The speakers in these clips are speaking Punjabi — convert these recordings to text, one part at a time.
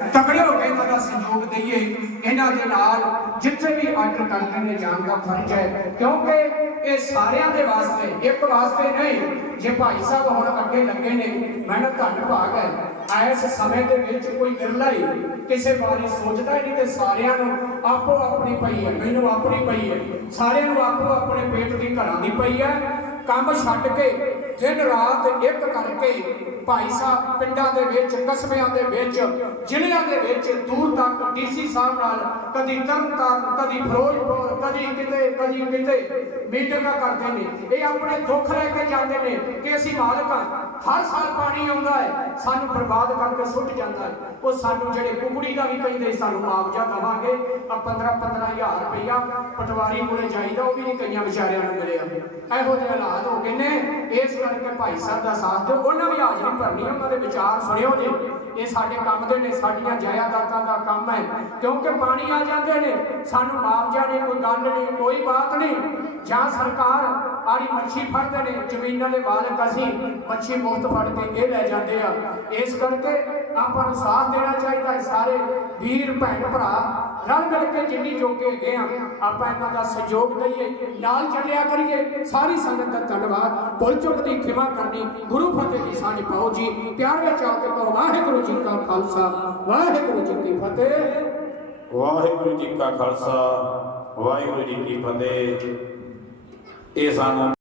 ਤਕੜੇ ਹੋ ਕੇ ਇਹਨਾਂ ਦਾ ਸਹਿਯੋਗ ਦਈਏ, ਇਹਨਾਂ ਦੇ ਨਾਲ ਜਿੱਥੇ ਵੀ ਆਰਡਰ ਕਰਦੇ ਨੇ ਜਾਣ ਦਾ ਫਰਜ਼ ਹੈ, ਕਿਉਂਕਿ ਇਹ ਸਾਰਿਆਂ ਦੇ ਵਾਸਤੇ, ਇੱਕ ਵਾਸਤੇ ਨਹੀਂ, ਜੇ ਭਾਈ ਸਾਹਿਬ ਹੁਣ ਅੱਗੇ ਲੱਗੇ ਨੇ, ਮੈਨੂੰ ਧੰਨ ਭਾਗ ਹੈ। ਇਸ ਸਮੇਂ ਦੇ ਵਿੱਚ ਕੋਈ ਵਿਰਲਾ ਹੀ ਕਿਸੇ ਬਾਰੇ ਸੋਚਦਾ ਹੀ ਨਹੀਂ ਤੇ ਸਾਰਿਆਂ ਨੂੰ ਆਪੋ ਆਪਣੀ ਪਈ ਹੈ, ਮੈਨੂੰ ਆਪਣੀ ਪਈ ਹੈ। ਸਾਰਿਆਂ ਨੂੰ ਆਪੋ ਆਪਣੇ ਪੇਟ ਦੀ ਘਰਾਂ ਦੀ ਪਈ ਹੈ। ਕੰਮ ਛੱਡ ਕੇ ਦਿਨ ਰਾਤ ਇੱਕ ਕਰਕੇ ਭਾਈ ਸਾਹਿਬ ਪਿੰਡਾਂ ਦੇ ਵਿੱਚ, ਕਸਬਿਆਂ ਦੇ ਵਿੱਚ ਜ਼ਿਲ੍ਹਿਆਂ ਦੇ ਵਿੱਚ ਦੂਰ ਤੱਕ, ਡੀਸੀ ਸਾਹਿਬ ਨਾਲ ਕਦੀ ਤਰਨਤਾਰਨ ਕਦੀ ਫਿਰੋਜ਼ਪੁਰ, ਕਦੀ ਕਿਤੇ ਕਦੀ ਕਿਤੇ ਮੀਟਿੰਗਾਂ ਕਰਦੇ ਨੇ। ਇਹ ਆਪਣੇ ਦੁੱਖ ਲੈ ਕੇ ਜਾਂਦੇ ਨੇ ਕਿ ਅਸੀਂ ਮਾਲਕ ਹਾਂ। ਹਰ ਸਾਲ ਪਾਣੀ ਆਉਂਦਾ ਹੈ, ਸਾਨੂੰ ਬਰਬਾਦ ਕਰਕੇ ਸੁੱਟ ਜਾਂਦਾ ਹੈ। ਉਹ ਸਾਨੂੰ ਜਿਹੜੇ ਕੁਕੜੀ ਦਾ ਵੀ ਕਹਿੰਦੇ, ਸਾਨੂੰ ਮੁਆਵਜ਼ਾ ਦਵਾਂਗੇ। ਆ 15 15000 ਰੁਪਇਆ ਪਟਵਾਰੀ ਕੋਲੇ ਜਾਈਦਾ, ਉਹ ਵੀ ਨਹੀਂ ਕਈਆਂ ਵਿਚਾਰਿਆਂ ਨੂੰ ਮਿਲਿਆ। ਇਹੋ ਜਿਹੇ ਹਾਲਾਤ ਹੋ ਗਏ ਨੇ। ਇਸ ਕਰਕੇ ਭਾਈ ਸਾਹਿਬ ਦਾ ਸਾਥ ਦਿਓ। ਉਹਨਾਂ ਵੀ ਹਾਜ਼ਰੀ ਭਰਨੀ, ਉਹਨਾਂ ਦੇ ਵਿਚਾਰ ਸੁਣਿਓ ਜੀ। ਇਹ ਸਾਡੇ ਕੰਮ ਦੇ ਨੇ, ਸਾਡੀਆਂ ਜਾਇਦਾਦਾਂ ਦਾ ਕੰਮ ਹੈ। ਕਿਉਂਕਿ ਪਾਣੀ ਆ ਜਾਂਦੇ ਨੇ, ਸਾਨੂੰ ਮੁਆਵਜ਼ਾ ਨਹੀਂ ਕੋਈ ਗੱਲ ਨਹੀਂ ਕੋਈ ਬਾਤ ਨਹੀਂ। ਜਾਂ ਸਰਕਾਰ ਆੜੀ ਮੱਛੀ ਫੜਦੇ ਨੇ, ਜ਼ਮੀਨਾਂ ਦੇ ਮਾਲਕ ਅਸੀਂ ਮੱਛੀ ਮੁਫਤ ਫੜ ਕੇ ਇਹ ਲੈ ਜਾਂਦੇ ਆ। ਇਸ ਕਰਕੇ ਆਪਾਂ ਨੂੰ ਸਾਥ ਦੇਣਾ ਚਾਹੀਦਾ ਹੈ ਸਾਰੇ ਵੀਰ, ਭੈਣ, ਭਰਾ। ਰਲ ਮਿਲ ਕੇ ਜਿੰਨੀ ਜੋਗੇ ਹੈਗੇ ਆ ਆਪਾਂ ਇਹਨਾਂ ਦਾ ਸਹਿਯੋਗ ਦਈਏ ਨਾਲ ਚੱਲਿਆ ਕਰੀਏ। ਸਾਰੀ ਸੰਗਤ ਦਾ ਧੰਨਵਾਦ। ਭੁੱਲ ਚੁੱਕ ਦੀ ਖਿਮਾ ਕਰਨੀ ਗੁਰੂ ਫਤਿਹ ਦੀ ਸਾਂਝ ਪਾਓ ਜੀ। ਪਿਆਰ ਵਿੱਚ ਆ ਕੇ ਕਹੋ ਵਾਹਿਗੁਰੂ ਜੀ ਕਾ ਖਾਲਸਾ ਵਾਹਿਗੁਰੂ ਜੀ ਕੀ ਫਤਿਹ। ਵਾਹਿਗੁਰੂ ਜੀ ਕਾ ਖਾਲਸਾ ਵਾਹਿਗੁਰੂ ਜੀ ਕੀ ਫਤਿਹ। ਇਹ ਸਾਨੂੰ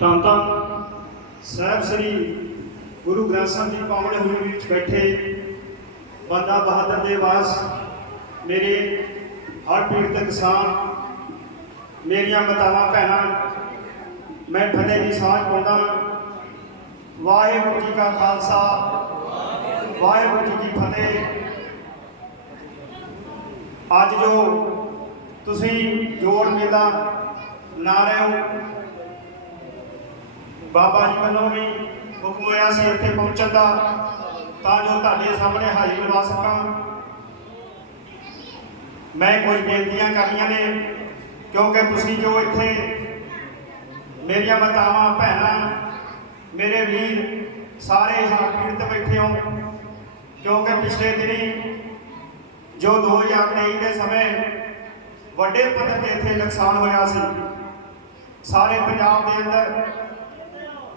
ਤਾਂ ਤਾਂ ਸਾਹਿਬ ਸ੍ਰੀ ਗੁਰੂ ਗ੍ਰੰਥ ਸਾਹਿਬ ਜੀ ਪਾਵਨ ਹਜ਼ੂਰੀ ਵਿੱਚ ਬੈਠੇ ਬੰਦਾ ਬਹਾਦਰ ਦੇ ਵਾਸ, ਮੇਰੇ ਹਰ ਪੀੜਤ ਕਿਸਾਨ ਮੇਰੀਆਂ ਮਾਤਾਵਾਂ, ਭੈਣਾਂ, ਮੈਂ ਫਤਿਹ ਦੀ ਸਾਂਝ ਪਾਉਂਦਾ ਵਾਹਿਗੁਰੂ ਜੀ ਕਾ ਖਾਲਸਾ, ਵਾਹਿਗੁਰੂ ਜੀ ਕੀ ਫਤਿਹ। ਅੱਜ ਜੋ ਤੁਸੀਂ ਜੋੜ ਮੇਲਾ ਲਾ ਰਹੇ ਹੋ, ਬਾਬਾ ਜੀ ਵੱਲੋਂ ਵੀ ਹੁਕਮ ਹੋਇਆ ਸੀ ਇੱਥੇ ਪਹੁੰਚਣ ਦਾ, ਤਾਂ ਜੋ ਤੁਹਾਡੇ ਸਾਹਮਣੇ ਹਾਜ਼ਰ ਲਵਾ ਸਕਾਂ। ਮੈਂ ਕੁਝ ਬੇਨਤੀਆਂ ਕਰਨੀਆਂ ਨੇ, ਕਿਉਂਕਿ ਤੁਸੀਂ ਜੋ ਇੱਥੇ ਮੇਰੀਆਂ ਮਾਤਾਵਾਂ, ਭੈਣਾਂ, ਮੇਰੇ ਵੀਰ, ਸਾਰੇ ਹਾਰ ਪੀੜਤ ਬੈਠੇ ਹੋ, ਕਿਉਂਕਿ ਪਿਛਲੇ ਦਿਨੀ ਜੋ 2023 ਦੇ ਸਮੇਂ ਵੱਡੇ ਪੱਧਰ ਤੇ ਇੱਥੇ ਨੁਕਸਾਨ ਹੋਇਆ ਸੀ, ਸਾਰੇ ਪੰਜਾਬ ਦੇ ਅੰਦਰ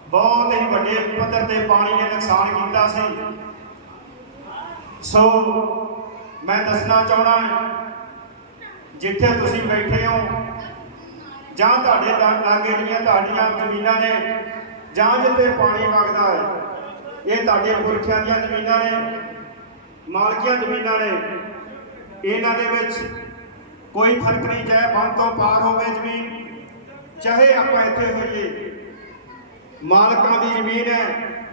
ਬਹੁਤ ਹੀ ਵੱਡੇ ਪੱਧਰ ਤੇ ਪਾਣੀ ਨੇ ਨੁਕਸਾਨ ਕੀਤਾ ਸੀ। ਸੋ ਮੈਂ ਦੱਸਣਾ ਚਾਹਣਾ ਜਿੱਥੇ ਤੁਸੀਂ ਬੈਠੇ ਹੋ, ਜਾਂ ਤੁਹਾਡੇ ਲਾਗੇ ਜਿਹੜੀਆਂ ਤੁਹਾਡੀਆਂ ਜ਼ਮੀਨਾਂ ਨੇ, ਜਾਂ ਜਿੱਥੇ ਪਾਣੀ ਵਗਦਾ ਹੈ, ਇਹ ਤੁਹਾਡੇ ਪੁਰਖਿਆਂ ਦੀਆਂ ਜ਼ਮੀਨਾਂ ਨੇ, ਮਾਲਕੀਆਂ ਜ਼ਮੀਨਾਂ ਨੇ, ਇਹਨਾਂ ਦੇ ਵਿੱਚ ਕੋਈ ਫ਼ਰਕ ਨਹੀਂ, ਚਾਹੇ ਬੰਦ ਤੋਂ ਪਾਰ ਹੋਵੇ ਜ਼ਮੀਨ, ਚਾਹੇ ਆਪਾਂ ਇੱਥੇ ਹੋਈਏ। ਮਾਲਕਾਂ ਦੀ ਜ਼ਮੀਨ ਹੈ,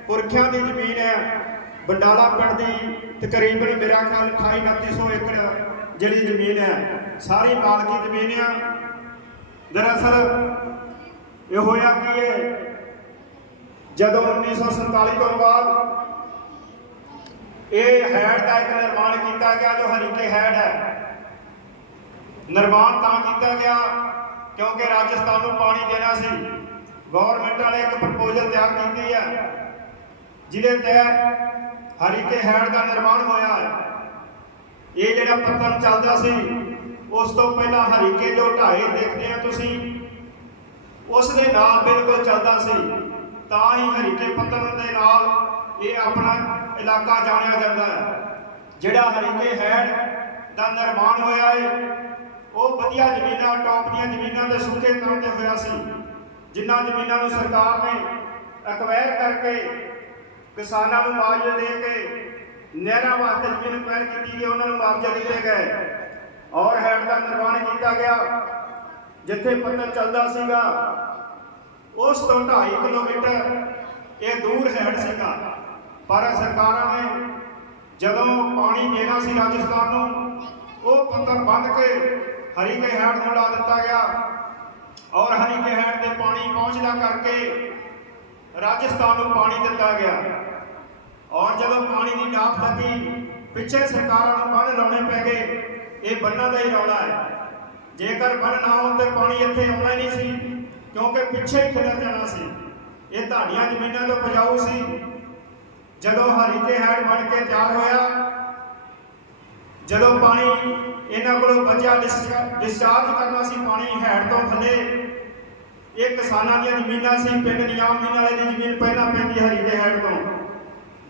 ਪੁਰਖਿਆਂ ਦੀ ਜ਼ਮੀਨ ਹੈ। ਬੰਡਾਲਾ ਪਿੰਡ ਦੀ ਤਕਰੀਬਨ ਮੇਰਾ ਖਿਆਲ 28 2900 ਏਕੜ ਜਿਹੜੀ ਜ਼ਮੀਨ ਹੈ, ਸਾਰੀ ਮਾਲਕੀ ਜ਼ਮੀਨ ਆ। ਦਰਅਸਲ ਇਹ ਹੋਇਆ ਕਿ ਇਹ ਜਦੋਂ 1947 ਤੋਂ ਬਾਅਦ ਇਹ ਹੈਡ ਦਾ ਇੱਕ ਨਿਰਮਾਣ ਕੀਤਾ ਗਿਆ, ਜੋ ਹਰੀਕੇ ਹੈਡ ਹੈ। ਨਿਰਮਾਣ ਤਾਂ ਕੀਤਾ ਗਿਆ ਕਿਉਂਕਿ ਰਾਜਸਥਾਨ ਨੂੰ ਪਾਣੀ ਦੇਣਾ ਸੀ। ਗਵਰਨਮੈਂਟ ਨੇ ਇੱਕ ਪ੍ਰਪੋਜ਼ਲ ਤਿਆਰ ਕੀਤੀ ਹੈ, ਜਿਹਦੇ ਤਹਿਤ ਹਰੀਕੇ ਹੈਡ ਦਾ ਨਿਰਮਾਣ ਹੋਇਆ ਹੈ। ਇਹ ਜਿਹੜਾ ਪੱਤਨ ਚੱਲਦਾ ਸੀ, ਉਸ ਤੋਂ ਪਹਿਲਾਂ ਹਰੀਕੇ ਜੋ ਢਾਏ ਦੇਖਦੇ ਆ ਤੁਸੀਂ, ਉਸ ਦੇ ਨਾਲ ਬਿਲਕੁਲ ਚੱਲਦਾ ਸੀ। ਤਾਂ ਹੀ ਹਰੀਕੇ ਪੱਤਨ ਦੇ ਨਾਲ ਇਹ ਆਪਣਾ ਇਲਾਕਾ ਜਾਣਿਆ ਜਾਂਦਾ ਹੈ। ਜਿਹੜਾ ਹਰੀਕੇ ਹੈਡ ਦਾ ਨਿਰਮਾਣ ਹੋਇਆ ਹੈ, ਉਹ ਵਧੀਆ ਜ਼ਮੀਨਾਂ ਟੌਪ ਦੀਆਂ ਜ਼ਮੀਨਾਂ ਦੇ ਸੁੱਕੇ ਕੰਮ ਤੇ ਹੋਇਆ ਸੀ। ਜਿਨ੍ਹਾਂ ਜ਼ਮੀਨਾਂ ਨੂੰ ਸਰਕਾਰ ਨੇ ਅਕਵਾਇਰ ਕਰਕੇ ਕਿਸਾਨਾਂ ਨੂੰ ਮੁਆਵਜ਼ਾ ਦੇ ਕੇ ਨਹਿਰਾਂ ਵਾਸਤੇ ਜ਼ਮੀਨ ਅਕਵਾਇਰ ਕੀਤੀ ਗਈ ਉਹਨਾਂ ਨੂੰ ਮੁਆਵਜ਼ਾ ਦਿੱਤੇ ਗਏ ਔਰ ਹੈਡ ਦਾ ਨਿਰਮਾਣ ਕੀਤਾ ਗਿਆ, ਜਿੱਥੇ ਪੱਤਰ ਚੱਲਦਾ ਸੀਗਾ, ਉਸ ਤੋਂ 2.5 ਕਿਲੋਮੀਟਰ ਇਹ ਦੂਰ ਹੈਡ ਸੀਗਾ। ਪਰ ਸਰਕਾਰਾਂ ਨੇ ਜਦੋਂ ਪਾਣੀ ਦੇਣਾ ਸੀ ਰਾਜਸਥਾਨ ਨੂੰ, ਉਹ ਪੱਤਰ ਬੰਦ ਕੇ ਹਰੀਕੇ ਹੈਡ ਨੂੰ ਲਾ ਦਿੱਤਾ ਗਿਆ। ਔਰ ਹਰੀਕੇ ਹੈਡ ਦੇ ਪਾਣੀ ਪਹੁੰਚਦਾ ਕਰਕੇ ਰਾਜਸਥਾਨ ਨੂੰ ਪਾਣੀ ਦਿੱਤਾ ਗਿਆ। ਔਰ ਜਦੋਂ ਪਾਣੀ ਦੀ ਨਾਪ ਲੱਗੀ, ਪਿੱਛੇ ਸਰਕਾਰਾਂ ਨੂੰ ਬੰਨ ਲਾਉਣੇ ਪੈ ਗਏ। ਇਹ ਬੰਨਾਂ ਦਾ ਹੀ ਰੌਲਾ ਹੈ। ਜੇਕਰ ਬੰਨ ਨਾ ਹੋਣ ਤੇ ਪਾਣੀ ਇੱਥੇ ਆਉਣਾ ਹੀ ਨਹੀਂ ਸੀ, ਕਿਉਂਕਿ ਪਿੱਛੇ ਹੀ ਖਿਲਰ ਜਾਣਾ ਸੀ। ਇਹ ਧਾਨੀਆਂ ਜ਼ਮੀਨਾਂ ਤੋਂ ਉਪਜਾਊ ਸੀ। ਜਦੋਂ ਹਰੀ ਤੇ ਹੈਡ ਬਣ ਕੇ ਤਿਆਰ ਹੋਇਆ, ਜਦੋਂ ਪਾਣੀ ਇਹਨਾਂ ਕੋਲੋਂ ਬਚਿਆ ਡਿਸਚਾ- ਡਿਸਚਾਰਜ ਕਰਨਾ ਸੀ, ਪਾਣੀ ਹੈਡ ਤੋਂ ਥੱਲੇ ਇਹ ਕਿਸਾਨਾਂ ਦੀਆਂ ਜ਼ਮੀਨਾਂ ਸੀ, ਪਿੰਡ ਨਿਯਾਮਦੀਨ ਵਾਲੇ ਦੀ ਜ਼ਮੀਨ ਪਹਿਲਾਂ ਪੈਂਦੀ ਹਰੀਕੇ ਹੈਡ ਤੋਂ।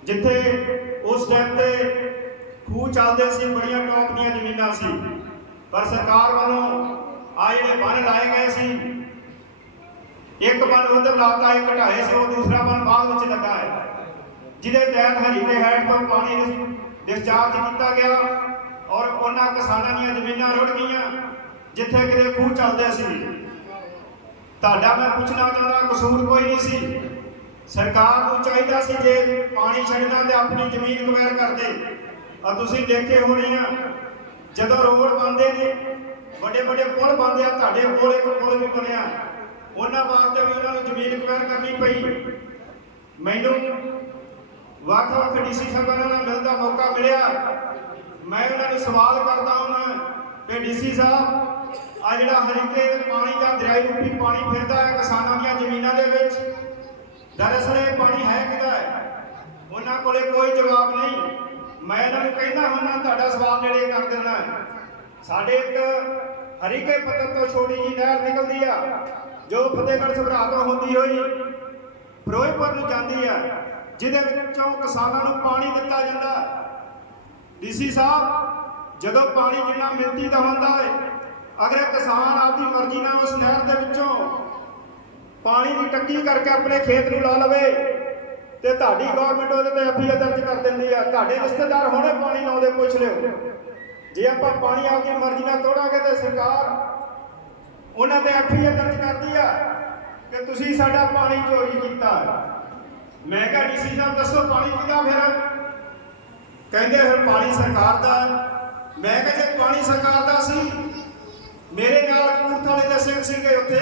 ਜਿੱਥੇ ਉਸ ਟਾਈਮ ਤੇ ਖੂਹ ਚੱਲਦੇ ਸੀ, ਬੜੀਆਂ ਟੌਪ ਦੀਆਂ ਜ਼ਮੀਨਾਂ ਸੀ। ਪਰ ਸਰਕਾਰ ਵੱਲੋਂ ਆ ਜਿਹੜੇ ਬੰਨ ਲਾਏ ਗਏ ਸੀ, ਇੱਕ ਬੰਨ ਉਧਰ ਲਾਤਾ, ਇੱਕ ਘਟਾਏ ਸੀ, ਉਹ ਦੂਸਰਾ ਬੰਨ ਬਾਅਦ ਵਿੱਚ ਲੱਗਾ ਹੈ। ਜਿਹਦੇ ਤਹਿਤ ਹਰੀਕੇ ਹੈਡ ਤੋਂ ਪਾਣੀ ਡਿਸਚਾਰਜ ਕੀਤਾ ਗਿਆ ਔਰ ਉਹਨਾਂ ਕਿਸਾਨਾਂ ਦੀਆਂ ਜ਼ਮੀਨਾਂ ਰੁੜ ਗਈਆਂ, ਜਿੱਥੇ ਕਿਤੇ ਖੂਹ ਚੱਲਦੇ ਸੀ। ਤੁਹਾਡਾ ਮੈਂ ਪੁੱਛਣਾ ਚਾਹੁੰਦਾ, ਕਸੂਰ ਕੋਈ ਨਹੀਂ ਸੀ। ਸਰਕਾਰ ਨੂੰ ਚਾਹੀਦਾ ਸੀ ਜੇ ਪਾਣੀ ਛੱਡਣਾ ਤੇ ਆਪਣੀ ਜ਼ਮੀਨ ਕਵੈਰ ਕਰਦੇ ਆ ਤੁਸੀਂ ਦੇਖੇ ਹੋਣੇ ਆ, ਜਦੋਂ ਰੋਡ ਬਣਦੇ ਨੇ ਵੱਡੇ ਵੱਡੇ ਪੁਲ ਬਣਦੇ ਆ, ਤੁਹਾਡੇ ਕੋਲ ਇੱਕ ਪੁਲ ਵੀ ਬਣਿਆ। ਉਹਨਾਂ ਵਾਸਤੇ ਵੀ ਉਹਨਾਂ ਨੂੰ ਜ਼ਮੀਨ ਕਵੈਰ ਕਰਨੀ ਪਈ। ਮੈਨੂੰ ਵੱਖ ਵੱਖ ਡੀਸੀ ਸਾਹਿਬਾਂ ਨਾਲ ਮਿਲਦਾ ਮੌਕਾ ਮਿਲਿਆ। ਮੈਂ ਉਹਨਾਂ ਨੂੰ ਸਵਾਲ ਕਰਦਾ ਹਾਂ ਕਿ ਡੀਸੀ ਸਾਹਿਬ ਆ ਜਿਹੜਾ ਹਰੀਕੇ ਪਾਣੀ ਦਾ ਦਰਿਆਈ ਰੂਪੀ ਪਾਣੀ ਫਿਰਦਾ ਹੈ ਕਿਸਾਨਾਂ ਦੀਆਂ ਜ਼ਮੀਨਾਂ ਦੇ ਵਿੱਚ, ਦਰਅਸਲ ਇਹ ਪਾਣੀ ਹੈ ਕਿਹਦਾ ਹੈ? ਉਹਨਾਂ ਕੋਲੇ ਕੋਈ ਜਵਾਬ ਨਹੀਂ। ਮੈਂ ਇਹਨਾਂ ਨੂੰ ਕਹਿੰਦਾ ਹੁੰਦਾ ਤੁਹਾਡਾ ਸਵਾਲ ਨੇੜੇ ਕਰ ਦੇਣਾ ਸਾਡੇ ਇੱਕ ਹਰੀਕੇ ਪੱਤਰ ਤੋਂ ਛੋਟੀ ਜੀ ਨਹਿਰ ਨਿਕਲਦੀ ਆ, ਜੋ ਫਤਿਹਗੜ੍ਹ ਸਭਰਾ ਤੋਂ ਹੁੰਦੀ ਹੋਈ ਫਿਰੋਜ਼ਪੁਰ ਨੂੰ ਜਾਂਦੀ ਆ, ਜਿਹਦੇ ਵਿੱਚੋਂ ਕਿਸਾਨਾਂ ਨੂੰ ਪਾਣੀ ਦਿੱਤਾ ਜਾਂਦਾ। ਡੀਸੀ ਸਾਹਿਬ, ਜਦੋਂ ਪਾਣੀ ਜਿੰਨਾ ਮਿਲਦੀ ਦਾ ਹੁੰਦਾ ਹੈ ਅਗਰ ਕਿਸਾਨ ਆਪਦੀ ਮਰਜ਼ੀ ਨਾਲ ਉਸ ਨਹਿਰ ਦੇ ਵਿੱਚੋਂ ਪਾਣੀ ਦੀ ਟੱਕੀ ਕਰਕੇ ਆਪਣੇ ਖੇਤ ਨੂੰ ਲਾ ਲਵੇ ਤੇ ਤੁਹਾਡੀ ਗਵਰਨਮੈਂਟ ਉਹਦੇ ਤੇ ਐਫਆਈਆਰ ਦਰਜ ਕਰ ਦਿੰਦੀ ਆ। ਤੁਹਾਡੇ ਰਿਸ਼ਤੇਦਾਰ ਹੁਣੇ ਪਾਣੀ ਲਾਉਂਦੇ ਪੁੱਛ ਲਿਓ। ਜੇ ਆਪਾਂ ਪਾਣੀ ਆਪਦੀ ਮਰਜ਼ੀ ਨਾਲ ਤੋੜਾਂਗੇ ਤੇ ਸਰਕਾਰ ਉਹਨਾਂ ਤੇ ਐਫਆਈਆਰ ਦਰਜ ਕਰਦੀ ਆ ਕਿ ਤੁਸੀਂ ਸਾਡਾ ਪਾਣੀ ਚੋਰੀ ਕੀਤਾ। ਮੈਂ ਕਿਹਾ, ਡੀਸੀ ਸਾਹਿਬ, ਦੱਸੋ ਪਾਣੀ ਕਿਹਦਾ ਫਿਰ? ਕਹਿੰਦੇ ਫਿਰ ਪਾਣੀ ਸਰਕਾਰ ਦਾ। ਮੈਂ ਕਿਹਾ, ਜੇ ਪਾਣੀ ਸਰਕਾਰ ਦਾ ਸੀ ਮੇਰੇ ਨਾਲ ਕਪੂਰਥਲੇ ਦੇ ਸਿੰਘ ਸੀਗੇ ਉੱਥੇ।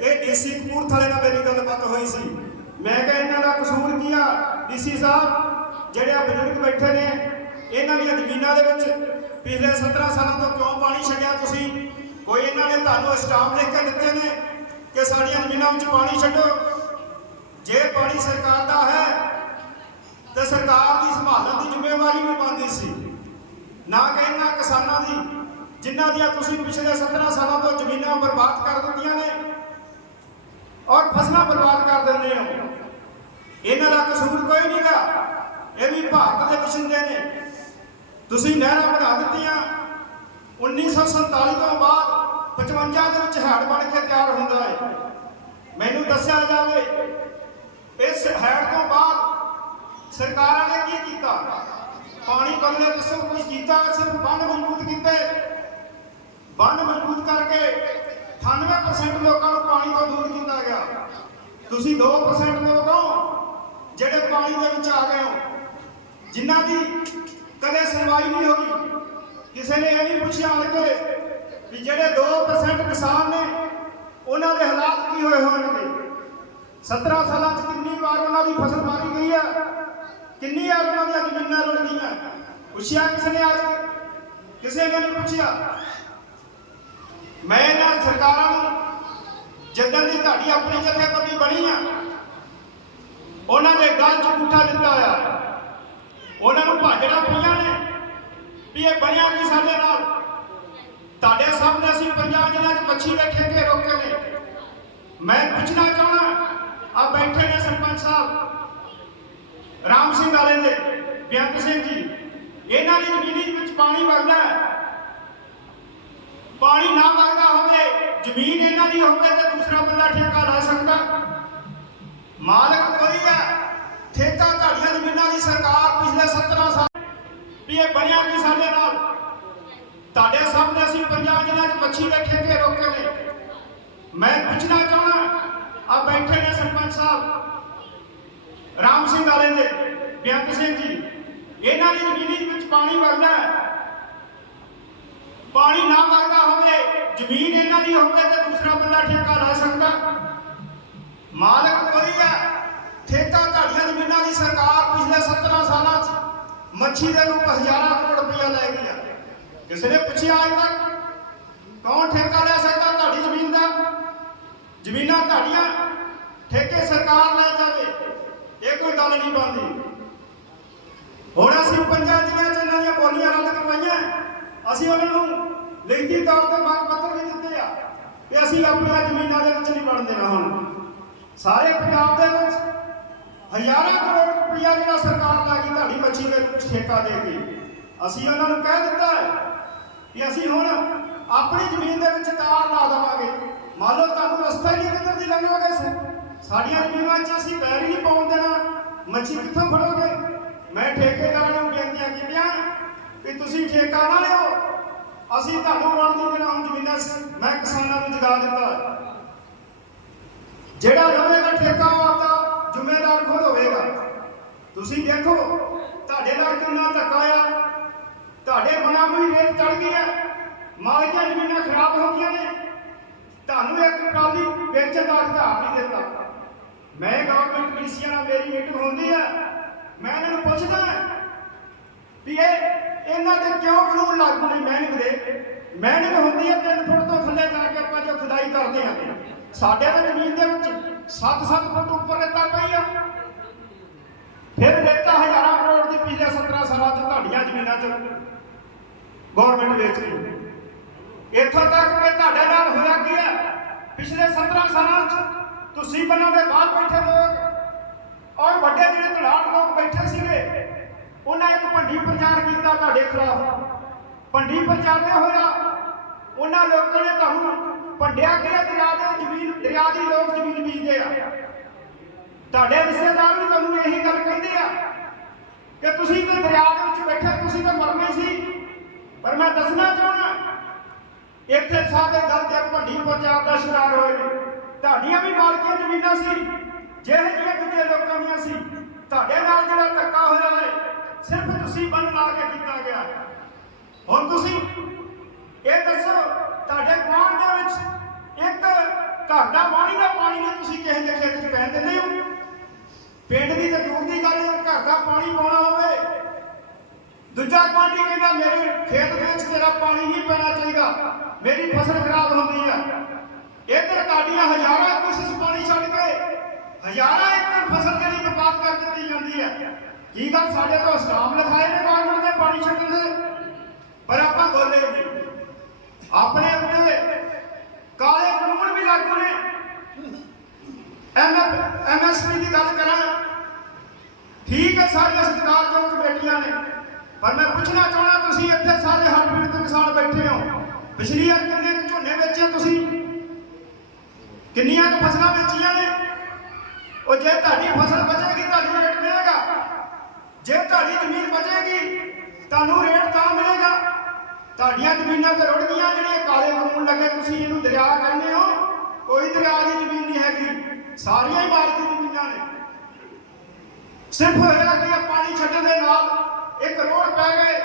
ਇਹ ਡੀਸੀ ਕਪੂਰਥਲੇ ਨਾਲ ਮੇਰੀ ਗੱਲਬਾਤ ਹੋਈ ਸੀ। ਮੈਂ ਕਿਹਾ ਇਹਨਾਂ ਦਾ ਕਸੂਰ ਕੀ ਆ? ਡੀਸੀ ਸਾਹਿਬ, ਜਿਹੜੇ ਆ ਬਜ਼ੁਰਗ ਬੈਠੇ ਨੇ, ਇਹਨਾਂ ਦੀਆਂ ਜ਼ਮੀਨਾਂ ਦੇ ਵਿੱਚ ਪਿਛਲੇ 17 ਸਾਲਾਂ ਤੋਂ ਕਿਉਂ ਪਾਣੀ ਛੱਡਿਆ ਤੁਸੀਂ? ਕੋਈ ਇਹਨਾਂ ਨੇ ਤੁਹਾਨੂੰ ਸਟਾਮ ਲਿਖ ਕੇ ਦਿੱਤੇ ਨੇ ਕਿ ਸਾਡੀਆਂ ਜ਼ਮੀਨਾਂ ਵਿੱਚ ਪਾਣੀ ਛੱਡੋ? ਜੇ ਪਾਣੀ ਸਰਕਾਰ ਦਾ ਹੈ, ਤੇ ਸਰਕਾਰ ਦੀ ਸੰਭਾਲਣ ਦੀ ਜ਼ਿੰਮੇਵਾਰੀ ਵੀ ਬਣਦੀ ਸੀ। ਨਾ ਕਹਿਣਾ ਕਿਸਾਨਾਂ ਦੀ। ਜਿਨ੍ਹਾਂ ਦੀਆਂ ਤੁਸੀਂ ਪਿਛਲੇ 17 ਸਾਲਾਂ ਤੋਂ ਜ਼ਮੀਨਾਂ ਬਰਬਾਦ ਕਰ ਦਿੱਤੀਆਂ ਨੇ ਔਰ ਫਸਲਾਂ ਬਰਬਾਦ ਕਰ ਦਿੰਦੇ ਹੋ। ਇਹਨਾਂ ਦਾ ਕਸੂਰ ਕੋਈ ਨਹੀਂਗਾ ਇਹ ਵੀ ਭਾਰਤ ਦੇ ਵਸਿੰਦੇ ਨੇ। ਤੁਸੀਂ ਨਹਿਰਾਂ ਬਣਾ ਦਿੱਤੀਆਂ। 1947 ਤੋਂ ਬਾਅਦ 55 ਦੇ ਵਿੱਚ ਹੈਡ ਬਣ ਕੇ ਤਿਆਰ ਹੁੰਦਾ ਹੈ। ਮੈਨੂੰ ਦੱਸਿਆ ਜਾਵੇ, ਇਸ ਹੈਡ ਤੋਂ ਬਾਅਦ ਸਰਕਾਰਾਂ ਨੇ ਕੀ ਕੀਤਾ? ਪਾਣੀ ਬਦਲੇ ਦੱਸੋ ਕੁਝ ਕੀਤਾ? ਸਿਰਫ ਬੰਨ ਮਜ਼ਬੂਤ ਕੀਤੇ। ਬੰਨ ਮਜ਼ਬੂਤ ਕਰਕੇ 98% ਲੋਕਾਂ ਨੂੰ ਪਾਣੀ ਤੋਂ ਦੂਰ ਕੀਤਾ ਗਿਆ। ਤੁਸੀਂ 2% ਲੋਕ ਹੋ ਜਿਹੜੇ ਪਾਣੀ ਦੇ ਵਿੱਚ ਆ ਗਏ ਹੋ। ਜਿਨ੍ਹਾਂ ਦੀ ਕਦੇ ਸੁਣਵਾਈ ਨਹੀਂ ਹੋਈ। ਕਿਸੇ ਨੇ ਇਹ ਨਹੀਂ ਪੁੱਛਿਆ ਆਣ ਵੀ ਜਿਹੜੇ 2% ਕਿਸਾਨ ਨੇ, ਉਹਨਾਂ ਦੇ ਹਾਲਾਤ ਕੀ ਹੋਏ ਹੋਣਗੇ? 17 ਸਾਲਾਂ 'ਚ ਕਿੰਨੀ ਵਾਰ ਉਹਨਾਂ ਦੀ ਫਸਲ ਮਾਰੀ ਗਈ ਹੈ? ਕਿੰਨੀ ਵਾਰ ਉਹਨਾਂ ਦੀਆਂ ਜ਼ਮੀਨਾਂ ਰੁੜ ਗਈਆਂ? ਪੁੱਛਿਆ ਕਿਸੇ ਨੇ ਅੱਜ? ਕਿਸੇ ਨੇ ਨਹੀਂ ਪੁੱਛਿਆ? ਮੈਂ ਇਹਨਾਂ ਸਰਕਾਰਾਂ ਨੂੰ ਜਦੋਂ ਦੀ ਤੁਹਾਡੀ ਆਪਣੀ ਜਥੇਬੰਦੀ ਬਣੀ ਆ, ਉਹਨਾਂ ਦੇ ਗੱਲ 'ਚ ਪੁੱਠਾ ਦਿੱਤਾ ਆ ਉਹਨਾਂ ਨੂੰ ਭਾਜੜਾ ਪਈਆਂ ਨੇ ਵੀ ਇਹ ਬਣਿਆ ਕੀ ਸਾਡੇ ਨਾਲ? ਤੁਹਾਡੇ ਸਾਹਮਣੇ ਅਸੀਂ ਪੰਜਾਬ ਜ਼ਿਲ੍ਹਾ 'ਚ ਮੱਛੀ ਦੇ ਠੇਕੇ ਰੋਕੇ ਨੇ। ਮੈਂ ਪੁੱਛਣਾ ਚਾਹਣਾ ਆ ਬੈਠੇ ਨੇ ਸਰਪੰਚ ਸਾਹਿਬ, ਰਾਮ ਸਿੰਘ ਵਾਲੇ ਦੇ ਬੇਅੰਤ ਸਿੰਘ ਜੀ, ਇਹਨਾਂ ਦੀ ਜ਼ਮੀਨੀ ਵਿੱਚ ਪਾਣੀ ਵਗਦਾ ਹੈ। ਪਾਣੀ ਨਾ ਵਗਦਾ ਹੋਵੇ, ਜ਼ਮੀਨ ਇਹਨਾਂ ਦੀ ਹੋਵੇ ਤੇ ਦੂਸਰਾ ਬੰਦਾ ਠੇਕਾ ਲੈ ਸਕਦਾ। ਮਾਲਕ ਕੋਈ ਹੈ ਠੇਕਾ ਤੁਹਾਡੀਆਂ ਜ਼ਮੀਨਾਂ ਦੀ ਸਰਕਾਰ ਪਿਛਲੇ 17 ਸਾਲ ਵੀ ਇਹ ਬਣਿਆ ਕੀ ਸਾਡੇ ਨਾਲ। ਤੁਹਾਡੇ ਸਾਹਮਣੇ ਅਸੀਂ ਪੰਜਾਬ ਜ਼ਿਲ੍ਹਾ 'ਚ ਮੱਛੀ ਦੇ ਠੇਕੇ ਰੋਕੇ ਨੇ। ਮੈਂ ਪੁੱਛਣਾ ਚਾਹਣਾ ਆ ਬੈਠੇ ਨੇ ਸਰਪੰਚ ਸਾਹਿਬ, ਰਾਮ ਸਿੰਘ ਵਾਲੇ ਦੇ ਬੇਅੰਤ ਸਿੰਘ ਜੀ। ਇਹਨਾਂ ਦੀ ਜ਼ਮੀਨੀ ਵਿੱਚ ਪਾਣੀ ਵਗਦਾ ਹੈ। ਪਾਣੀ ਨਾ ਵਗਦਾ ਹੋਵੇ, ਜ਼ਮੀਨ ਇਹਨਾਂ ਦੀ ਹੋਵੇ ਤੇ ਦੂਸਰਾ ਬੰਦਾ ਠੇਕਾ ਲੈ ਸਕਦਾ। ਮਾਲਕ ਕੋਈ ਹੈ, ਠੇਕਾ ਤੁਹਾਡੀਆਂ ਜ਼ਮੀਨਾਂ ਦੀ ਸਰਕਾਰ ਪਿਛਲੇ 17 ਸਾਲਾਂ 'ਚ ਮੱਛੀ ਦੇ ਰੂਪ ਹਜ਼ਾਰਾਂ ਕਰੋੜ ਰੁਪਇਆ ਲੈ ਗਈ ਹੈ ਕਿਸੇ ਨੇ ਪੁੱਛਿਆ ਅੱਜ ਤੱਕ, ਕੌਣ ਠੇਕਾ ਲੈ ਸਕਦਾ ਤੁਹਾਡੀ ਜ਼ਮੀਨ ਦਾ? ਜ਼ਮੀਨਾਂ ਤੁਹਾਡੀਆਂ, ਠੇਕੇ ਸਰਕਾਰ ਲੈ ਜਾਵੇ, ਇਹ ਕੋਈ ਗੱਲ ਨਹੀਂ ਬਣਦੀ। ਹੁਣ ਅਸੀਂ ਪੰਜਾਂ ਜ਼ਿਲ੍ਹਿਆਂ 'ਚ ਇਹਨਾਂ ਦੀਆਂ ਬੋਲੀਆਂ ਰੱਦ ਕਰਵਾਈਆਂ। ਅਸੀਂ ਉਹਨਾਂ ਨੂੰ ਲਿਖਤੀ ਤੌਰ ਤੇ ਮੰਗ ਪੱਤਰ ਵੀ ਦਿੱਤੇ ਆ ਕਿ ਅਸੀਂ ਆਪਣੀਆਂ ਜ਼ਮੀਨਾਂ ਦੇ ਵਿੱਚ ਨਹੀਂ ਵੜਨ ਦੇਣਾ ਹੁਣ। ਸਾਰੇ ਪੰਜਾਬ ਦੇ ਵਿੱਚ ਹਜ਼ਾਰਾਂ ਕਰੋੜ ਰੁਪਇਆ ਜਿਹੜਾ ਸਰਕਾਰ ਲਾ ਗਈ ਤੁਹਾਡੀ ਮੱਛੀ ਦੇ ਠੇਕਾ ਦੇ ਕੇ। ਅਸੀਂ ਉਹਨਾਂ ਨੂੰ ਕਹਿ ਦਿੱਤਾ ਹੈ ਕਿ ਅਸੀਂ ਹੁਣ ਆਪਣੀ ਜ਼ਮੀਨ ਦੇ ਵਿੱਚ ਤਾਰ ਲਾ ਦੇਵਾਂਗੇ। ਮੰਨ ਲਓ ਤੁਹਾਨੂੰ ਰਸਤਾ ਹੀ ਨਹੀਂ ਕਿੱਧਰ ਦੀ ਲੰਘੋਗੇ ਸਾਡੀਆਂ ਜ਼ਮੀਨਾਂ 'ਚ ਅਸੀਂ ਪੈਰ ਹੀ ਨਹੀਂ ਪਾਉਣ ਦੇਣਾ। ਮੱਛੀ ਕਿੱਥੋਂ ਫੜੋਗੇ? ਮੈਂ ਠੇਕੇਦਾਰਾਂ ਨੂੰ ਬੇਨਤੀਆਂ ਕੀਤੀਆਂ ਕਿ ਤੁਸੀਂ ਠੇਕਾ ਨਾ ਲਿਓ ਅਸੀਂ ਤੁਹਾਨੂੰ ਵੰਡ ਨਹੀਂ ਹੁਣ ਜ਼ਮੀਨਾਂ ਮੈਂ ਕਿਸਾਨਾਂ ਨੂੰ ਜਗਾ ਦਿੱਤਾ। ਜਿਹੜਾ ਲਵੇਗਾ ਠੇਕਾ, ਉਹ ਆਪਦਾ ਜ਼ਿੰਮੇਦਾਰ ਖੁਦ ਹੋਵੇਗਾ। ਤੁਸੀਂ ਦੇਖੋ, ਤੁਹਾਡੇ ਨਾਲ ਕਿੰਨਾ ਧੱਕਾ ਆ ਤੁਹਾਡੇ ਮਨਾਂ ਰੇਤ ਚੜ ਗਈ ਹੈ। ਮਾਲਕਾਂ ਜ਼ਮੀਨਾਂ ਖਰਾਬ ਹੋ ਗਈਆਂ ਨੇ। ਤੁਹਾਨੂੰ ਇੱਕ ਟਰਾਲੀ ਵੇਚਣ ਦਾ ਅਧਿਕਾਰ ਨਹੀਂ ਦਿੱਤਾ। ਮੈਂ ਗਵਰਨਮੈਂਟ ਪੀਸੀਆਂ ਨਾਲ ਮੇਰੀ ਮੀਟਿੰਗ ਹੁੰਦੀ ਹੈ। ਮੈਂ ਇਹਨਾਂ ਨੂੰ ਪੁੱਛਦਾ ਵੀ ਇਹ ਇਹਨਾਂ ਤੇ ਕਿਉਂ ਕਾਨੂੰਨ ਲਾਗੂ ਨਹੀਂ? ਮਿਹਨਤ ਦੇ ਮਿਹਨਤ ਹੁੰਦੀ ਹੈ 3 ਫੁੱਟ ਤੋਂ ਥੱਲੇ ਜਾ ਕੇ ਆਪਾਂ ਜੋ ਖੁਦਾਈ ਕਰਦੇ ਹਾਂ ਸਾਡੇ ਤਾਂ ਜ਼ਮੀਨ ਦੇ ਵਿੱਚ 7-7 ਫੁੱਟ ਉੱਪਰ ਰੇਤਾ ਪਈ ਆ। ਫਿਰ ਰੇਤਾ ਹਜ਼ਾਰਾਂ ਕਰੋੜ ਦੀ ਪਿਛਲੇ 17 ਸਾਲਾਂ 'ਚ ਤੁਹਾਡੀਆਂ ਜ਼ਮੀਨਾਂ 'ਚ ਗਵਰਨਮੈਂਟ ਵੇਚ ਰਹੀ ਇੱਥੋਂ ਤੱਕ ਕਿ ਤੁਹਾਡੇ ਨਾਲ ਹੋਇਆ ਕੀ ਹੈ ਪਿਛਲੇ 17 ਸਾਲਾਂ 'ਚ ਤੁਸੀਂ ਬੰਨਾਂ ਦੇ ਬਾਹਰ ਬੈਠੇ ਲੋਕ। ਔਰ ਵੱਡੇ ਜਿਹੜੇ ਧੜਾਟ ਲੋਕ ਬੈਠੇ ਸੀਗੇ ਉਹਨਾਂ ਇੱਕ ਭੰਡੀ ਪ੍ਰਚਾਰ ਕੀਤਾ ਤੁਹਾਡੇ ਖਿਲਾਫ। ਭੰਡੀ ਪ੍ਰਚਾਰਿਆ ਹੋਇਆ। ਉਹਨਾਂ ਲੋਕਾਂ ਨੇ ਤੁਹਾਨੂੰ ਭੰਡਿਆ ਕਿ ਦਰਿਆ ਦੇ ਜ਼ਮੀਨ, ਦਰਿਆ ਦੀ ਲੋਕ ਜ਼ਮੀਨ ਬੀਜਦੇ ਆ। ਤੁਹਾਡੇ ਰਿਸ਼ਤੇਦਾਰ ਵੀ ਤੁਹਾਨੂੰ ਇਹੀ ਗੱਲ ਕਹਿੰਦੇ ਆ ਕਿ ਤੁਸੀਂ ਤਾਂ ਦਰਿਆ ਦੇ ਵਿੱਚ ਬੈਠੇ, ਤੁਸੀਂ ਤਾਂ ਮਰਨਾ ਸੀ। ਪਰ ਮੈਂ ਦੱਸਣਾ ਚਾਹੁੰਦਾ, ਇੱਥੇ ਸਾਡੇ ਗੱਲ ਤੇ ਭੰਡੀ ਪ੍ਰਚਾਰ ਦਾ ਸ਼ਿਕਾਰ ਹੋਏ ਨੇ। ਤੁਹਾਡੀਆਂ ਵੀ ਮਾਲਕੀਆਂ ਜ਼ਮੀਨਾਂ ਸੀ ਜਿਹੜੇ ਜਿਹੇ ਦੂਜੇ ਲੋਕਾਂ ਦੀਆਂ ਸੀ। ਤੁਹਾਡੇ ਨਾਲ ਜਿਹੜਾ ਧੱਕਾ ਹੋਇਆ ਹੈ ਸਿਰਫ ਤੁਸੀਂ ਬੰਨ ਲਾ ਕੇ ਕੀਤਾ ਗਿਆ। ਹੁਣ ਤੁਸੀਂ ਇਹ ਦੱਸੋ, ਤੁਹਾਡੇ ਗੁਆਂਢ ਦੇ ਵਿੱਚ ਇੱਕ ਘਰ ਦਾ ਪਾਣੀ ਦਾ ਪਾਣੀ ਨਹੀਂ ਤੁਸੀਂ ਕਿਸੇ ਦੇ ਖੇਤ 'ਚ ਪੈਣ ਦਿੰਦੇ ਹੋ? ਪਿੰਡ ਦੀ ਤਾਂ ਦੂਰ ਦੀ ਗੱਲ ਹੈ, ਘਰ ਦਾ ਪਾਣੀ ਪਾਉਣਾ ਹੋਵੇ। ਦੂਜਾ ਗੁਆਂਢੀ ਕਹਿੰਦਾ, ਮੇਰੇ ਖੇਤ ਦੇ ਵਿੱਚ ਤੇਰਾ ਪਾਣੀ ਨਹੀਂ ਪੈਣਾ ਚਾਹੀਦਾ। ਮੇਰੀ ਫਸਲ ਖਰਾਬ ਹੁੰਦੀ ਹੈ ਇੱਧਰ ਤੁਹਾਡੀਆਂ ਹਜ਼ਾਰਾਂ ਕੋਸ਼ਿਸ਼ ਪਾਣੀ ਛੱਡ ਕੇ ਹਜ਼ਾਰਾਂ ਏਕੜ ਫਸਲ ਜਿਹੜੀ ਬਰਬਾਦ ਕਰ ਦਿੱਤੀ ਜਾਂਦੀ ਹੈ ਕੀ ਗੱਲ ਸਾਡੇ ਤੋਂ ਸਟਾਮ ਲਿਖਾਏ ਨੇ ਗਵਰਨਮੈਂਟ ਦੇ ਪਾਣੀ ਛੱਡਣ ਦੇ? ਪਰ ਆਪਾਂ ਬੋਲੇ ਨਹੀਂ ਆਪਣੇ ਉੱਤੇ ਕਾਲੇ ਕਾਨੂੰਨ ਵੀ ਲਾਗੂ ਨੇ। ਐਮਐਫ ਐਮਐਸਪੀ ਦੀ ਗੱਲ ਕਰਾਂ। ਠੀਕ ਹੈ ਸਾਰੀਆਂ ਸਤਿਕਾਰਯੋਗ ਕਮੇਟੀਆਂ ਨੇ। ਪਰ ਮੈਂ ਪੁੱਛਣਾ ਚਾਹਣਾ ਤੁਸੀਂ ਇੱਥੇ ਸਾਰੇ ਹਰਪੀੜ ਤੋਂ ਕਿਸਾਨ ਬੈਠੇ ਹੋ। ਪਿਛਲੀ ਵਾਰ ਕਿੰਨੇ ਕੁ ਝੋਨੇ ਵੇਚੇ ਤੁਸੀਂ? ਕਿੰਨੀਆਂ ਕੁ ਫਸਲਾਂ ਵੇਚੀਆਂ ਨੇ? ਉਹ ਜੇ ਤੁਹਾਡੀ ਫਸਲ ਬਚੇਗੀ ਤੁਹਾਨੂੰ ਰੇਟ ਮਿਲੇਗਾ। ਜੇ ਤੁਹਾਡੀ ਜ਼ਮੀਨ ਬਚੇਗੀ, ਤੁਹਾਨੂੰ ਰੇਟ ਤਾਂ ਮਿਲੇਗਾ। ਤੁਹਾਡੀਆਂ ਜ਼ਮੀਨਾਂ ਤੇ ਰੁੜ ਗਈਆਂ, ਜਿਹੜੇ ਕਾਲੇ ਕਾਨੂੰਨ ਲੱਗੇ ਤੁਸੀਂ ਇਹਨੂੰ ਦਰਿਆ ਕਹਿੰਦੇ ਹੋ, ਕੋਈ ਦਰਿਆ ਦੀ ਜ਼ਮੀਨ ਨਹੀਂ ਹੈਗੀ। ਸਾਰੀਆਂ ਹੀ ਜ਼ਮੀਨਾਂ ਨੇ। ਸਿਰਫ ਹੋਇਆ ਕਿ ਪਾਣੀ ਛੱਡਣ ਦੇ ਨਾਲ ਇੱਕ ਰੋਡ ਪੈ ਗਏ।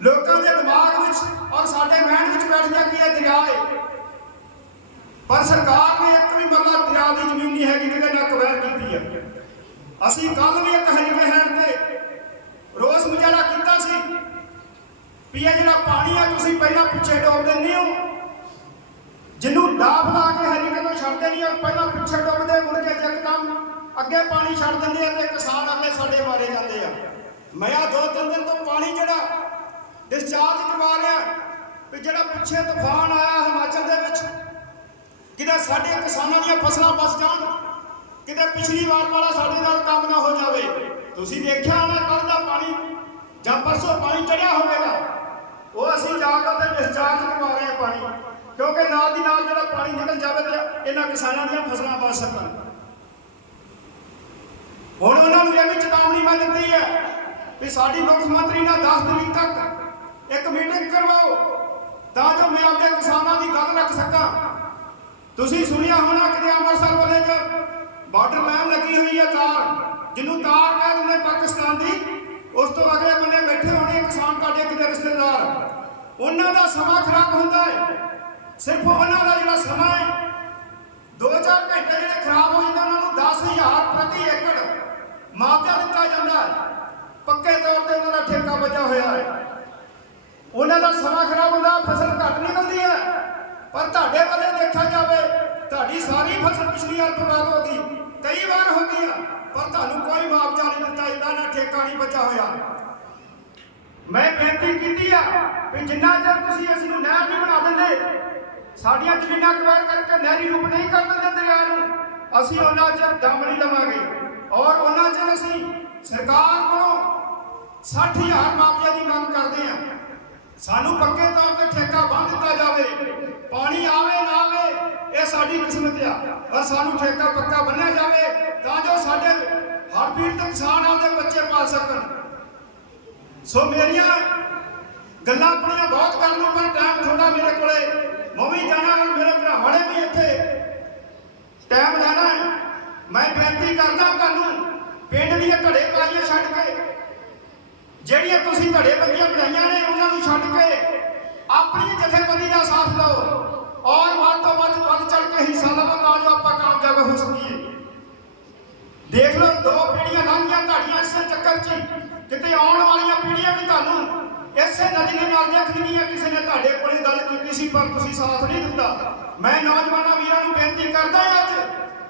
ਲੋਕਾਂ ਦੇ ਦਿਮਾਗ ਵਿੱਚ ਔਰ ਸਾਡੇ ਮਨ ਵਿੱਚ ਬੈਠ ਗਿਆ ਕਿ ਇਹ ਦਰਿਆ ਹੈ ਪਰ ਸਰਕਾਰ ਨੇ ਇੱਕ ਵੀ ਮਰਲਾ ਦਰਿਆ ਦੀ ਜ਼ਮੀਨ ਨਹੀਂ ਹੈਗੀ ਜਿਹਦੇ ਨਾਲ ਕਵੈਰ ਕੀਤੀ ਹੈ। ਅਸੀਂ ਕੱਲ ਵੀ ਇੱਕ ਹਰੀਕੇ ਹੈਂਡ ਤੇ ਰੋਸ ਮੁਜ਼ਾਰਾ ਕੀਤਾ ਸੀ ਵੀ ਇਹ ਜਿਹੜਾ ਪਾਣੀ ਆ, ਤੁਸੀਂ ਪਹਿਲਾਂ ਪਿੱਛੇ ਡੋਬ ਦਿੰਦੇ ਹੋ। ਜਿਹਨੂੰ ਦਾਬ ਲਾ ਕੇ ਹਰੀਕੇ ਤੋਂ ਛੱਡਦੇ ਨਹੀਂ ਔਰ ਪਹਿਲਾਂ ਪਿੱਛੇ ਡੋਬਦੇ, ਮੁੜ ਕੇ ਇੱਕਦਮ ਅੱਗੇ ਪਾਣੀ ਛੱਡ ਦਿੰਦੇ ਆ ਤੇ ਕਿਸਾਨ ਅੱਗੇ ਸਾਡੇ ਮਾਰੇ ਜਾਂਦੇ ਆ। ਮੈਂ ਆ ਦੋ ਤਿੰਨ ਦਿਨ ਤੋਂ ਪਾਣੀ ਜਿਹੜਾ ਡਿਸਚਾਰਜ ਕਰਵਾ ਰਿਹਾ, ਵੀ ਜਿਹੜਾ ਪਿੱਛੇ ਤੂਫਾਨ ਆਇਆ ਹਿਮਾਚਲ ਦੇ ਵਿੱਚ, ਕਿਤੇ ਸਾਡੇ ਕਿਸਾਨਾਂ ਦੀਆਂ ਫਸਲਾਂ ਬਚ ਜਾਣ। ਕਿਤੇ ਪਿਛਲੀ ਵਾਰ ਵਾਲਾ ਸਾਡੇ ਨਾਲ ਕੰਮ ਨਾ ਹੋ ਜਾਵੇ। ਤੁਸੀਂ ਦੇਖਿਆ ਹੋਣਾ ਕੱਲ ਦਾ ਪਾਣੀ, ਜਾਂ ਪਰਸੋਂ ਪਾਣੀ ਚੜਿਆ ਹੋਵੇਗਾ, ਉਹ ਅਸੀਂ ਜਾ ਕੇ ਤੇ ਡਿਸਚਾਰਜ ਕਰਵਾ ਰਹੇ ਪਾਣੀ। ਕਿਉਂਕਿ ਨਾਲ ਦੀ ਨਾਲ ਜਿਹੜਾ ਪਾਣੀ ਨਿਕਲ ਜਾਵੇ ਤੇ ਇਹਨਾਂ ਕਿਸਾਨਾਂ ਦੀਆਂ ਫਸਲਾਂ ਬਚ ਸਕਣ। ਹੁਣ ਉਹਨਾਂ ਨੂੰ ਇਹ ਵੀ ਚੇਤਾਵਨੀ ਮੈਂ ਦਿੱਤੀ ਹੈ ਵੀ ਸਾਡੀ ਮੁੱਖ ਮੰਤਰੀ ਨਾਲ 10 ਤਰੀਕ ਤੱਕ ਇੱਕ ਮੀਟਿੰਗ ਕਰਵਾਓ, ਤਾਂ ਜੋ ਮੈਂ ਆਪਣੇ ਕਿਸਾਨਾਂ ਦੀ ਗੱਲ ਰੱਖ ਸਕਾਂ। ਤੁਸੀਂ ਸੁਣਿਆ ਹੋਣਾ ਕਿ ਅੰਮ੍ਰਿਤਸਰ ਵਾਲੇ ਚ ਬਾਰਡਰ ਲਾਈਨ ਲੱਗੀ ਹੋਈ ਹੈ ਤਾਰ ਜਿਹਨੂੰ ਤਾਰ ਕਹਿ ਦਿੰਦੇ ਪਾਕਿਸਤਾਨ ਦੀ। ਉਸ ਤੋਂ ਅਗਲੇ ਬੰਨੇ ਬੈਠੇ ਹੋਣੇ ਕਿਸਾਨ ਤੁਹਾਡੇ ਕਿਤੇ ਰਿਸ਼ਤੇਦਾਰ। ਉਹਨਾਂ ਦਾ ਸਮਾਂ ਖਰਾਬ ਹੁੰਦਾ ਹੈ। ਸਿਰਫ ਉਹਨਾਂ ਦਾ ਜਿਹੜਾ ਸਮਾਂ ਹੈ 2-4 ਘੰਟੇ ਜਿਹੜੇ ਖਰਾਬ ਹੋ ਜਾਂਦੇ, ਉਹਨਾਂ ਨੂੰ 10000 ਪ੍ਰਤੀ ਏਕੜ ਮੁਆਵਜ਼ਾ ਦਿੱਤਾ ਜਾਂਦਾ ਹੈ। ਪੱਕੇ ਤੌਰ ਤੇ ਉਹਨਾਂ ਦਾ ਠੇਕਾ ਬਚਾ ਹੋਇਆ ਹੈ। ਉਹਨਾਂ ਦਾ ਸਮਾਂ ਖਰਾਬ ਹੁੰਦਾ, ਫਸਲ ਘੱਟ ਨਿਕਲਦੀ ਹੈ। ਪਰ ਤੁਹਾਡੇ ਵੱਲੇ ਦੇਖਿਆ ਜਾਵੇ ਤੁਹਾਡੀ ਸਾਰੀ ਫਸਲ ਪਿਛਲੀ ਵਾਰ ਬਰਬਾਦ ਹੋ ਗਈ, ਕਈ ਵਾਰ ਹੋ ਗਈ ਆ, ਪਰ ਤੁਹਾਨੂੰ ਕੋਈ ਮੁਆਵਜ਼ਾ ਨਹੀਂ ਦਿੱਤਾ ਜਾਂਦਾ ਨਾ ਠੇਕਾ ਨਹੀਂ ਬਚਾ ਹੋਇਆ। ਮੈਂ ਬੇਨਤੀ ਕੀਤੀ ਆ ਵੀ ਜਿੰਨਾ ਚਿਰ ਤੁਸੀਂ ਇਸ ਨੂੰ ਨਹਿਰ ਨਹੀਂ ਬਣਾ ਦਿੰਦੇ, ਸਾਡੀਆਂ ਜ਼ਮੀਨਾਂ ਕਵਰ ਕਰਕੇ ਨਹਿਰੀ ਰੂਪ ਨਹੀਂ ਕਰ ਦਿੰਦੇ ਦਰਿਆ ਨੂੰ, ਅਸੀਂ ਉਹਨਾਂ ਚਿਰ ਦਮ ਨਹੀਂ ਲਵਾਂਗੇ। ਔਰ ਉਹਨਾਂ ਚਿਰ ਅਸੀਂ ਸਰਕਾਰ ਕੋਲੋਂ 60000 ਮਾਫੀਆ ਦੀ ਮੰਗ ਕਰਦੇ ਆ। ਸਾਨੂੰ ਪੱਕੇ ਤੌਰ ਤੇ ਠੇਕਾ ਬੰਦ ਦਿੱਤਾ ਜਾਵੇ। ਪਾਣੀ ਆਵੇ, ਨਾ ਆਵੇ, ਇਹ ਸਾਡੀ ਕਿਸਮਤ ਆ। ਪਰ ਸਾਨੂੰ ਠੇਕਾ ਪੱਕਾ ਬੰਨਿਆ ਜਾਵੇ, ਤਾਂ ਜੋ ਸਾਡੇ ਹਰ ਪੀੜ ਦੇ ਕਿਸਾਨ ਆਪਦੇ ਬੱਚੇ ਪਾਲ ਸਕਣ। ਸੋ ਮੇਰੀਆਂ ਗੱਲਾਂ ਆਪਣੀਆਂ ਬਹੁਤ ਕਰ ਨੂੰ, ਪਰ ਟਾਈਮ ਥੋੜਾ ਮੇਰੇ ਕੋਲੇ। ਮੈਂ ਵੀ ਜਾਣਾ ਔਰ ਮੇਰੇ ਭਰਾਵਾਂ ਨੇ ਵੀ ਇੱਥੇ। ਟਾਈਮ ਲੈਣਾ ਮੈਂ ਬੇਨਤੀ ਕਰਦਾ ਤੁਹਾਨੂੰ, ਪਿੰਡ ਦੀਆਂ ਧੜੇ ਪਾਈਆਂ ਛੱਡ ਕੇ, ਜਿਹੜੀਆਂ ਤੁਸੀਂ ਧੜੇ ਬੰਦੀਆਂ ਬਣਾਈਆਂ ਨੇ, ਉਹਨਾਂ ਨੂੰ ਆਪਣੀ ਦਾ ਸਾਥ ਲਓ ਔਰ ਵੱਧ ਤੋਂ ਵੱਧ ਵੱਧ ਚੜ ਕੇ ਹਿੱਸਾ ਲਵੋ ਤਾਂ ਜੋ ਆਪਾਂ ਕਾਮਯਾਬ ਹੋ ਸਕੀਏ। ਦੇਖ ਲਓ, ਦੋ ਪੀੜ੍ਹੀਆਂ ਲੰਘੀਆਂ ਤੁਹਾਡੀਆਂ ਇਸੇ ਚੱਕਰ 'ਚ। ਕਿਤੇ ਆਉਣ ਵਾਲੀਆਂ ਪੀੜ੍ਹੀਆਂ ਵੀ ਤੁਹਾਨੂੰ ਇਸੇ ਨਜ਼ਰੀਏ ਨਾਲ ਦੇਖਣਗੀਆਂ ਕਿਸੇ ਨੇ ਤੁਹਾਡੇ ਕੋਲੇ ਗੱਲ ਕੀਤੀ ਸੀ, ਪਰ ਤੁਸੀਂ ਸਾਥ ਨਹੀਂ ਦਿੱਤਾ। ਮੈਂ ਨੌਜਵਾਨਾਂ ਵੀਰਾਂ ਨੂੰ ਬੇਨਤੀ ਕਰਦਾ ਅੱਜ,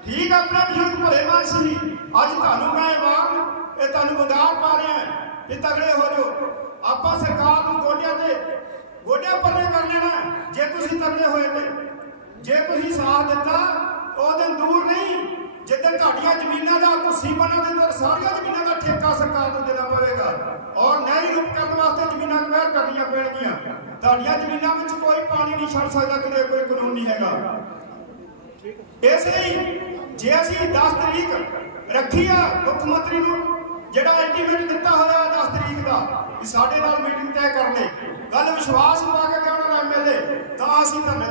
ਠੀਕ ਆਪਣੇ ਬਜ਼ੁਰਗ ਭਲੇ ਮਾਨਸ ਸੀ ਅੱਜ ਤੁਹਾਨੂੰ ਮੈਂ ਆਵਾਜ਼ ਇਹ ਤੁਹਾਨੂੰ ਮੰਗਾਰ ਪਾ ਰਿਹਾ ਕਿ ਤਗੜੇ ਹੋ ਜਾਓ। ਆਪਾਂ ਸਰਕਾਰ ਨੂੰ ਗੋਡਿਆਂ ਤੇ, ਗੋਡਿਆਂ ਪੱਲੇ ਕਰ ਲੈਣਾ ਹੋਏ ਤੇ ਜੇ ਤੁਸੀਂ ਸਾਥ ਦਿੱਤਾ, ਉਹ ਦਿਨ ਦੂਰ ਨਹੀਂ। ਜਿੱਦਣ ਤੁਹਾਡੀਆਂ ਜ਼ਮੀਨਾਂ ਦਾ ਤੁਸੀਂ ਬਣਾ ਦੇ ਅੰਦਰ ਸਾਰੀਆਂ ਜ਼ਮੀਨਾਂ ਦਾ ਠੇਕਾ ਸਰਕਾਰ ਨੂੰ ਦੇਣਾ ਪਵੇਗਾ। ਔਰ ਨਹਿਰੀ ਰੂਪ ਵਾਸਤੇ ਜ਼ਮੀਨਾਂ ਕਵੈਰ ਕਰਨੀਆਂ ਪੈਣਗੀਆਂ। ਤੁਹਾਡੀਆਂ ਜ਼ਮੀਨਾਂ ਵਿੱਚ ਕੋਈ ਪਾਣੀ ਨਹੀਂ ਛੱਡ ਸਕਦਾ, ਕਿਤੇ ਕੋਈ ਕਾਨੂੰਨ ਨਹੀਂ ਹੈਗਾ। ਇਸ ਲਈ ਜੇ ਅਸੀਂ 10 ਤਰੀਕ ਰੱਖੀ ਆ ਮੁੱਖ ਮੰਤਰੀ ਨੂੰ, ਜਿਹੜਾ ਅਲਟੀਮੇਟ ਦਿੱਤਾ ਹੋਇਆ 10 ਤਰੀਕ ਦਾ ਕਿ ਸਾਡੇ ਨਾਲ ਮੀਟਿੰਗ ਤੈਅ ਕਰ ਲੈ ਗੱਲ ਵਿਸ਼ਵਾਸ ਲਵਾ ਕੇ ਐਮਐਲਏ ਤਾਂ ਅਸੀਂ ਧਰਨੇ